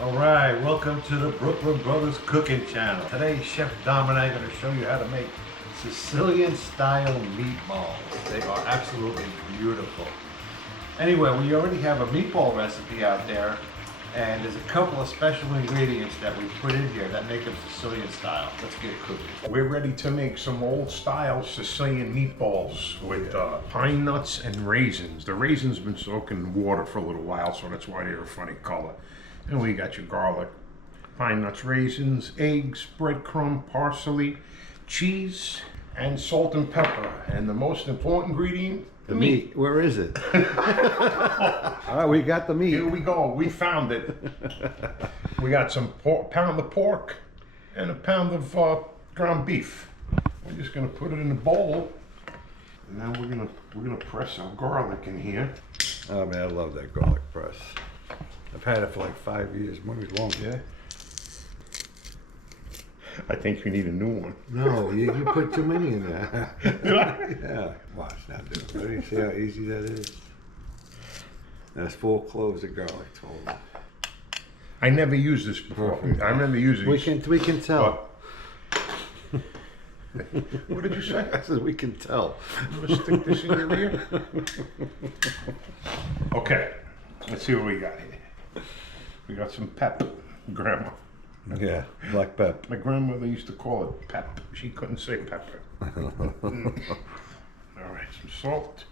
All right, welcome to the Brooklyn Brothers Cooking Channel. Today, Chef Dom and I are going to show you how to make Sicilian style meatballs. They are absolutely beautiful. Anyway, we already have a meatball recipe out there, and there's a couple of special ingredients that we put in here that make them Sicilian style. Let's get cooking. We're ready to make some old style Sicilian meatballs with pine nuts and raisins. The raisins have been soaking in water for a little while, so that's why they're a funny color. And we got your garlic, pine nuts, raisins, eggs, breadcrumb, parsley, cheese, and salt and pepper. And the most important ingredient, The meat. Where is it? All right, we got the meat. Here we go. We found it. We got some pound of pork and a pound of ground beef. We're just gonna put it in a bowl, and now we're gonna press our garlic in here. Oh man, I love that garlic press. I've had it for like 5 years, maybe longer. Yeah. I think you need a new one. No, you put too many in there. Did I? Yeah, watch now, dude. Ready? See how easy that is? That's 4 cloves of garlic total. I never used this before. Perfect. I remember using this. We can tell. What did you say? I said we can tell. I'm gonna stick this in your ear. Okay, let's see what we got here. We got some pep, Grandma. Yeah, black pep. My grandmother used to call it pep. She couldn't say pepper. All right, some salt.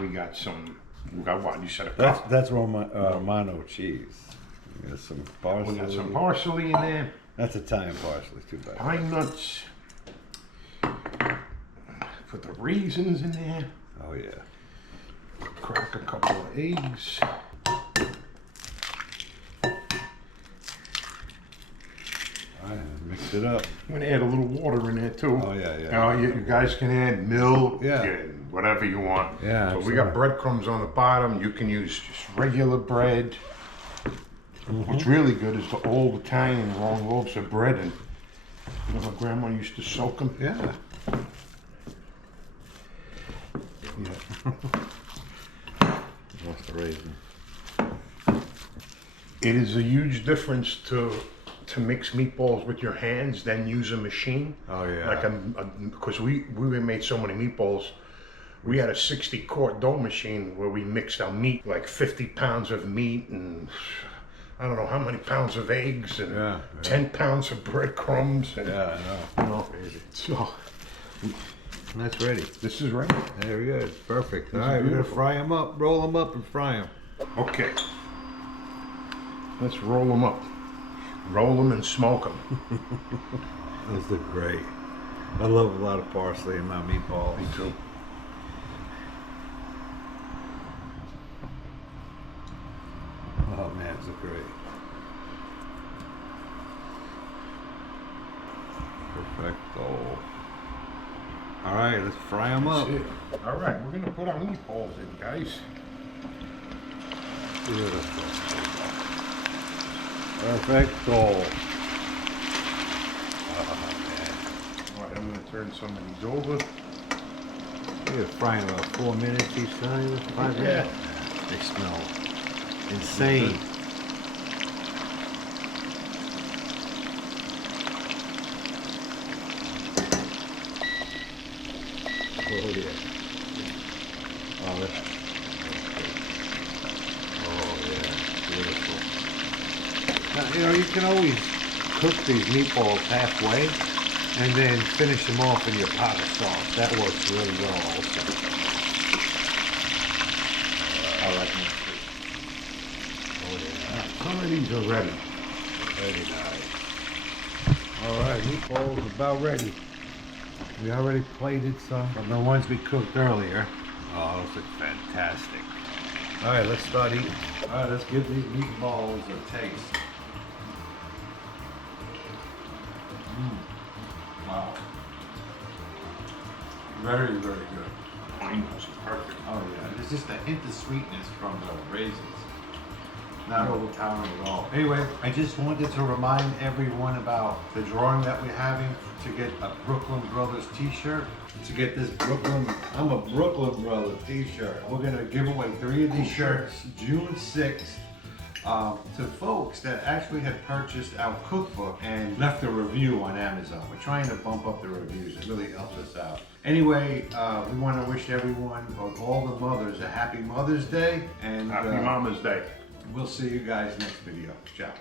We got what? You said a cup? That's Romano cheese. We got some parsley. We got some parsley in there. That's Italian parsley, too bad. Pine nuts. Put the raisins in there. Oh yeah. Crack a couple of eggs. Mix it up. I'm gonna add a little water in there too. Oh yeah, yeah. Now you guys can add milk, Yeah. and whatever you want. Yeah, But we got breadcrumbs on the bottom. You can use just regular bread. What's really good is the old Italian long loaves of bread, and you know how Grandma used to soak them. Yeah. What's the raisin? It is a huge difference to mix meatballs with your hands than use a machine. Oh yeah. Like because we made so many meatballs. We had a 60-quart dough machine where we mixed our meat, like 50 pounds of meat and I don't know how many pounds of eggs and 10 pounds of breadcrumbs. And, Yeah, I know. Crazy. So That's ready. this is ready. Very good. Perfect. All This is right, we're gonna beautiful. fry them up, roll them up, and fry them. Okay. Let's roll them up. Roll them and smoke them. Those look great. I love a lot of parsley in my meatballs. Me too. Oh man, it's look great. Perfecto. All right, let's fry them up. That's it. All right, we're gonna put our meatballs in, guys. Beautiful. Perfecto. All right, I'm gonna turn some of these over. We're frying about 4 minutes each time. 5 Yeah. minutes. They smell insane. Oh yeah. Oh, that's, oh yeah, beautiful. Now, you know, you can always cook these meatballs halfway and then finish them off in your pot of sauce. That works really well also. I like that too. Oh yeah. Some of these are ready. Very nice. All right, meatballs about ready. We already plated some from the ones we cooked earlier. Oh, those look fantastic. All right, let's start eating. All right, let's give these meatballs a taste. Wow. Very, very good. Mine was perfect. Oh yeah, there's just a hint of sweetness from the raisins. Not overpowering at all. Anyway, I just wanted to remind everyone about the drawing that we're having to get a Brooklyn Brothers t-shirt. To get this I'm a Brooklyn Brothers t-shirt. We're gonna give away 3 of these shirts June 6th to folks that actually had purchased our cookbook and left a review on Amazon. We're trying to bump up the reviews. It really helps us out. Anyway, we want to wish everyone, all the mothers, a happy Mother's Day. And Happy Mama's Day. We'll see you guys next video. Ciao.